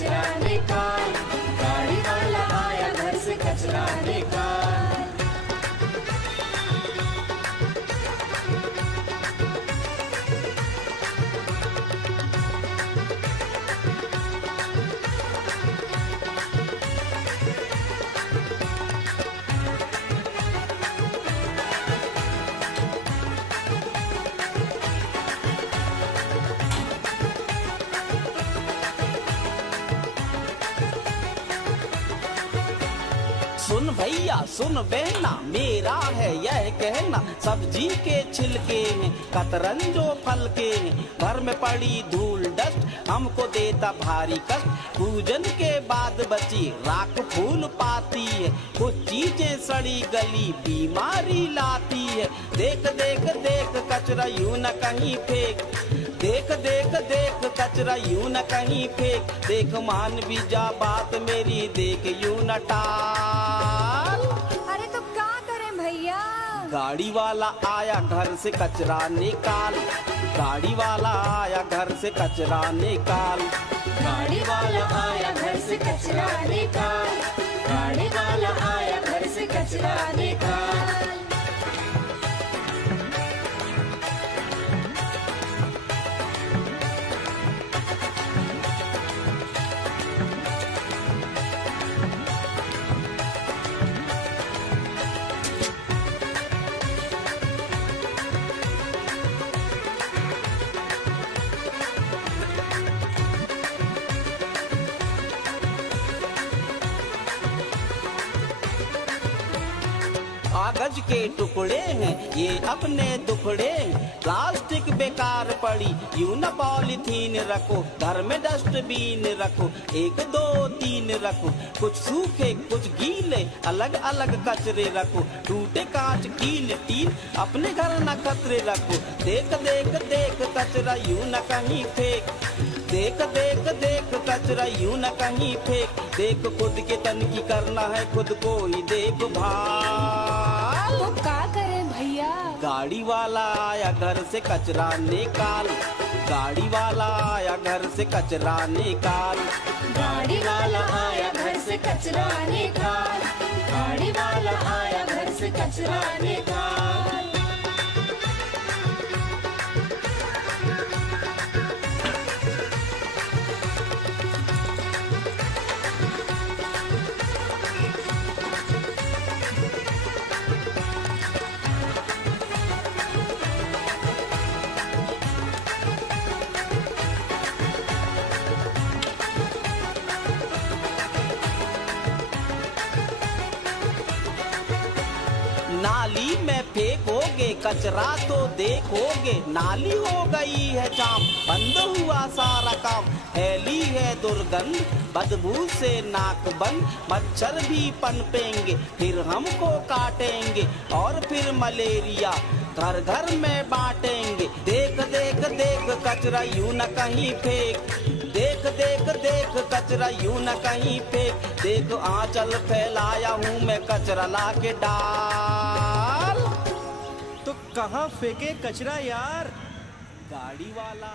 कचरा निकाल, गाड़ी वाला आया घर से कचरा निकाल। सुन भैया सुन बहना, मेरा है यह कहना, सब्जी के छिलके हैं कतरन जो फल के हैं, घर में पड़ी धूल डस्ट हमको देता भारी कष्ट, पूजन के बाद बची राख फूल पाती है, कुछ चीजें सड़ी गली बीमारी लाती है। देख देख देख कचरा यूं न कहीं फेंक, देख देख देख कचरा यूं न कहीं फेंक, देख मान भी जा बात मेरी, देख यूं न टाल। अरे तो क्या करें भैया? गाड़ी वाला आया घर से कचरा निकाल, गाड़ी वाला आया घर से कचरा निकाल, गाड़ी वाला आया घर से कचरा निकाल, गाड़ी वाला आया घर से कचरा निकाल। कागज के टुकड़े हैं ये अपने दुखड़े, प्लास्टिक बेकार पड़ी यूं न पॉलीथीन रखो, घर में डस्टबिन रखो 1 2 3 रखो, कुछ सूखे कुछ गीले अलग अलग कचरे रखो, टूटे कांच कील टीन अपने घर न कचरे रखो। देख देख देख कचरा यूं न कहीं फेंक, देख देख देख कचरा यूं न कहीं फेंक, देख खुद के तन की करना है खुद को ही देखभाल। तो क्या करें भैया? गाड़ी वाला आया घर से कचरा निकाल, गाड़ी वाला आया घर से कचरा निकाल, गाड़ी वाला आया घर से कचरा निकाल, गाड़ी वाला आया घर से कचरा निकाल। नाली में फेंकोगे कचरा तो देखोगे, नाली हो गई है जाम बंद हुआ सारा काम, फैली है दुर्गंध बदबू से नाक बंद, मच्छर भी पनपेंगे फिर हमको काटेंगे, और फिर मलेरिया घर घर में बांटेंगे। देख देख देख कचरा यूं न कहीं फेंक, देख देख देख कचरा यूं न कहीं फेंक, देख आंचल फैलाया हूँ मैं कचरा ला के डाल। तो कहाँ फेंके कचरा यार? गाड़ी वाला